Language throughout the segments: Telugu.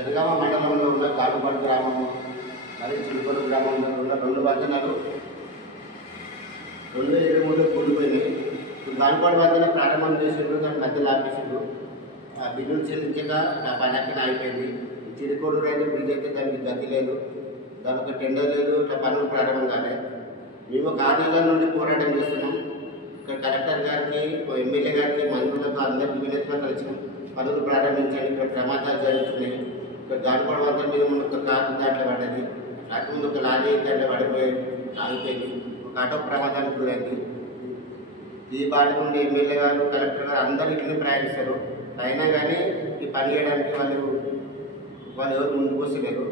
జనగామ మండలంలో ఉన్న కాటుపాడు గ్రామము మరియు చిలుకూరు గ్రామంలో ఉన్న 2 వంతెనలు 2023 కూలిపోయినాయి. కాటుపాడు వంతెన ప్రారంభం చేసిండ్రు, దాని మధ్యలో ఆపేసిండ్రు. ఆ బిల్లులు చెల్లించగా ఆ పని అక్కడ అయిపోయింది. చిలుకూరు అయితే బ్రిడ్జ్ అయితే దానికి గతి లేదు, దానికి టెండర్ లేదు, ఇట్లా పనులు ప్రారంభం కాలేదు. మేము ఒక 6 నెలల నుండి పోరాటం చేస్తున్నాం. ఇక్కడ కలెక్టర్ గారికి, ఎమ్మెల్యే గారికి, మంత్రులకు అందరికీ వినతి పత్రాలు ఇచ్చినాం. పనులు ప్రారంభించండి, ఇక్కడ ప్రమాదాలు జరుగుతున్నాయి. ఇక్కడ కాటుపాడు వంతెన మీద ఒక కారు దాంట్లో పడ్డది, రాకముందు ఒక లారీ దాంట్లో పడిపోయి ఆగిపోయింది, ఒక ఆటో ప్రమాదానికి గురైంది. ఈ బాటి నుండి ఎమ్మెల్యే గారు, కలెక్టర్ గారు అందరూ ఇల్లు ప్రయాణిస్తారు. అయినా కానీ ఈ పని చేయడానికి వాళ్ళు ఎవరు ముందుకు వస్తలేరు.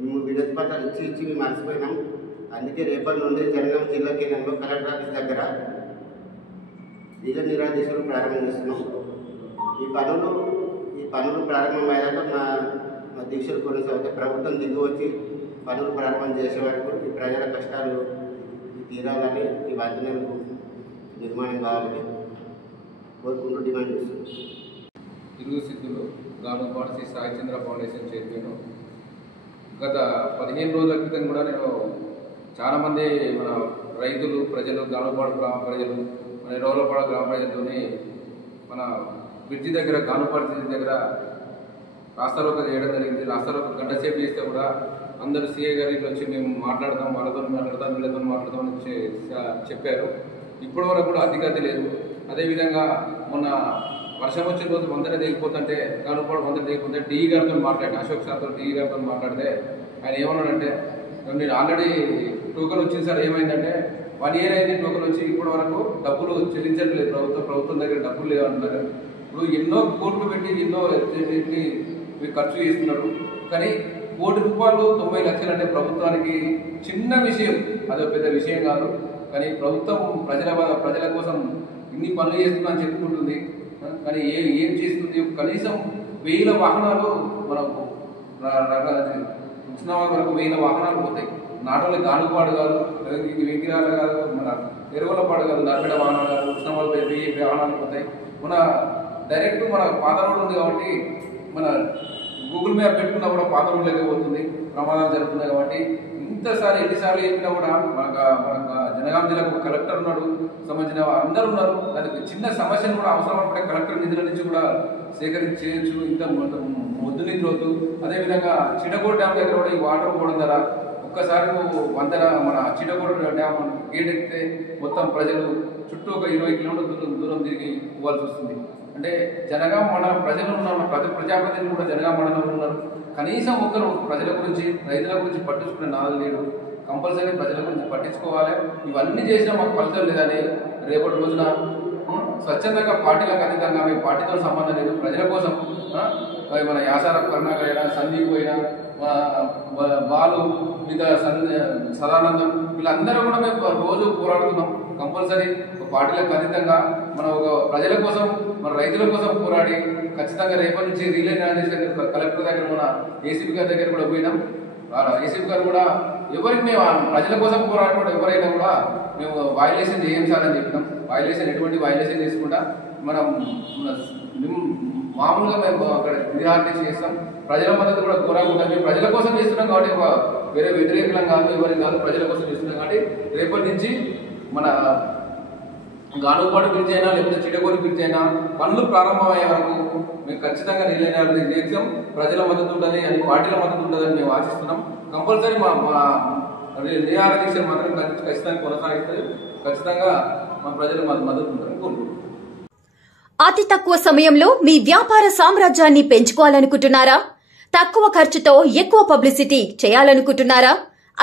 మేము వినతి పత్రాలు ఇచ్చి మేము అలసిపోయినాం. అందుకే రేపటి నుండి జనగామ జిల్లా కేంద్రంలో కలెక్టర్ ఆఫీస్ దగ్గర దిగ నిరాదేశాలు ప్రారంభం చేస్తున్నాం. ఈ పనులు ప్రారంభమయ్యాక మా దీక్షలు కొనసాగితే ప్రభుత్వం దిగి వచ్చి పనులు ప్రారంభం చేసే వరకు ఈ ప్రజల కష్టాలు తీరాలని, ఈ వంతెనలకు నిర్మాణం కావాలని కోరుకుంటూ డిమాండ్ చేస్తున్నాం. ఇరుగు సిద్ధులు గానుపాడు శ్రీ సాయిచంద్ర ఫౌండేషన్ చైర్మన్. గత 15 రోజుల క్రితం కూడా నేను చాలామంది మన రైతులు, ప్రజలు, గానుపాడు గ్రామ ప్రజలు, మన రోలపాడు గ్రామ ప్రజలతోని మన బ్రిడ్జి దగ్గర, గానుపాడు బ్రిడ్జి దగ్గర రాస్తారోక చేయడం జరిగింది. రాస్తారోక గంట సేపు చేస్తే కూడా అందరూ సీఏ గారికి వచ్చి మేము మాట్లాడతాం, వాళ్ళతో మాట్లాడతాం, వీళ్ళతో మాట్లాడతాం అని చెప్పారు. ఇప్పటి వరకు కూడా అధిగతి లేదు. అదేవిధంగా మొన్న వర్షం వచ్చిన రోజు వంతెన దిగిపోతుంటే, గానుపాడు వంతెన దిగిపోతే DE గారితో మాట్లాడి, అశోక్ సార్తో DE గారితో మాట్లాడితే ఆయన ఏమన్నాడంటే, నేను ఆల్రెడీ టోకన్ వచ్చింది సార్, ఏమైందంటే 1 year అయింది టోకన్ వచ్చి, ఇప్పటి వరకు డబ్బులు చెల్లించట్లేదు ప్రభుత్వం దగ్గర డబ్బులు లేవు అంటున్నారు. ఇప్పుడు ఎన్నో కోట్లు పెట్టి ఎన్నో ఖర్చు చేస్తున్నారు. కానీ ₹1 కోటి 90 లక్షలు అంటే ప్రభుత్వానికి చిన్న విషయం, అదో పెద్ద విషయం కాదు. కానీ ప్రభుత్వం ప్రజల కోసం ఇన్ని పనులు చేస్తుందని చెప్పుకుంటుంది. కానీ ఏం చేస్తుంది? కనీసం 1000 వాహనాలు మనకు ఉష్ణాల వరకు 1000 వాహనాలు పోతాయి. నాట్ ఓన్లీ గానుపాడు కాదు, వెంకిరాల కాదు, మన ఎరువులపాడు కాదు, నర్మేడ వాహనాలు కాదు, ఉష్ణాలపై 1000 వాహనాలు పోతాయి. మన డైరెక్ట్ మన పాత రోడ్డు ఉంది కాబట్టి, మన గూగుల్ మ్యాప్ పెట్టుకున్నా కూడా పాత రోడ్డు లేకపోతుంది, ప్రమాదాలు జరుగుతున్నాయి. కాబట్టి ఎన్నిసార్లు చెప్పినా కూడా మన జనగామ జిల్లాకు కలెక్టర్ ఉన్నాడు, సంబంధించిన అందరూ ఉన్నారు. దానికి చిన్న సమస్యను కూడా అవసరమైనప్పుడే కలెక్టర్ నిధుల నుంచి కూడా సేకరించి చేయొచ్చు. ఇంత మొద్దు నిధులు వద్దు. అదేవిధంగా చిటకోట డ్యామ్ దగ్గర కూడా ఈ వాటర్ పోవడం ద్వారా ఒక్కసారి వంతెన మన చిటకోట డ్యామ్ గేట్ ఎక్కితే మొత్తం ప్రజలు చుట్టూ ఒక 20 కిలోమీటర్ల దూరం తిరిగి పోవాల్సి వస్తుంది. అంటే జనగామ మండలం ప్రజలు ఉన్నారు, ప్రజాప్రతినిధులు కూడా జనగామ మండలంలో ఉన్నారు. కనీసం ఒకరు ప్రజల గురించి, రైతుల గురించి పట్టించుకునే నాదులు లేడు. కంపల్సరీ ప్రజల గురించి పట్టించుకోవాలి. ఇవన్నీ చేసినా మాకు ఫలితం లేదని రేపటి రోజున స్వచ్ఛందంగా పార్టీలకు అతీతంగా మేము పార్టీతో సంబంధం లేదు, ప్రజల కోసం మన యాసార కరుణాకర్ అయినా, సందీప్ అయినా, బాలు, మీద సదానందం, వీళ్ళందరూ కూడా మేము రోజు పోరాడుతున్నాం. కంపల్సరీ పార్టీలకు అతీతంగా మనం ఒక ప్రజల కోసం, మన రైతుల కోసం పోరాడి ఖచ్చితంగా రేపటి నుంచి రిలే న్యాయాధీశ కలెక్టర్ దగ్గర, మన ఏసీపీ గారి దగ్గర కూడా పోయినాం. ఏసీపీ గారు కూడా ఎవరికి మేము ప్రజల కోసం పోరాడకుండా ఎవరైనా కూడా మేము వైలేషన్ చేయం సార్ అని చెప్పినాం. ఎటువంటి వైలేషన్ చేసుకుంటా మనం మామూలుగా మేము అక్కడ నిరాహార చేస్తాం. ప్రజల మద్దతు కూడా కోరకుండా మేము ప్రజల కోసం చేస్తున్నాం కాబట్టి వేరే వ్యతిరేకలం కాదు, ఎవరికి కాదు, ప్రజల కోసం చేస్తున్నాం. కాబట్టి రేపటి నుంచి మన గానుపాడు బ్రిడ్జ్ అయినా లేకపోతే చిటకోలు బ్రిడ్జ్ అయినా పనులు ప్రారంభమయ్యే వరకు మేము ఖచ్చితంగా చేస్తాం. ప్రజల మద్దతు ఉంటుంది అని, పార్టీల మద్దతు ఉంటుందని మేము ఆశిస్తున్నాం. కంపల్సరీ మా నిరాహార దీక్ష మాత్రం ఖచ్చితంగా కొనసాగిస్తుంది. ఖచ్చితంగా మా ప్రజల మద్దతు ఉంటుందని కోరుకుంటున్నాం. అతి తక్కువ సమయంలో మీ వ్యాపార సామ్రాజ్యాన్ని పెంచుకోవాలనుకుంటున్నారా? తక్కువ ఖర్చుతో ఎక్కువ పబ్లిసిటీ చేయాలనుకుంటున్నారా?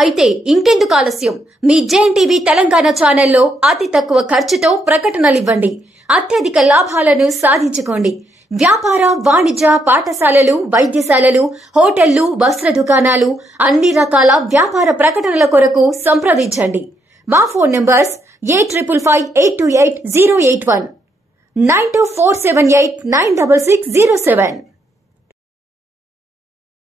అయితే ఇంకెందుకు ఆలస్యం? మీ జేఎన్టీవీ తెలంగాణ ఛానల్లో అతి తక్కువ ఖర్చుతో ప్రకటనలివ్వండి. అత్యధిక లాభాలను సాధించుకోండి. వ్యాపార, వాణిజ్య, పాఠశాలలు, వైద్యశాలలు, హోటళ్లు, వస్త్ర దుకాణాలు, అన్ని రకాల వ్యాపార ప్రకటనల కొరకు సంప్రదించండి. మా ఫోన్ నంబర్స్ 8558288081, 9247896607.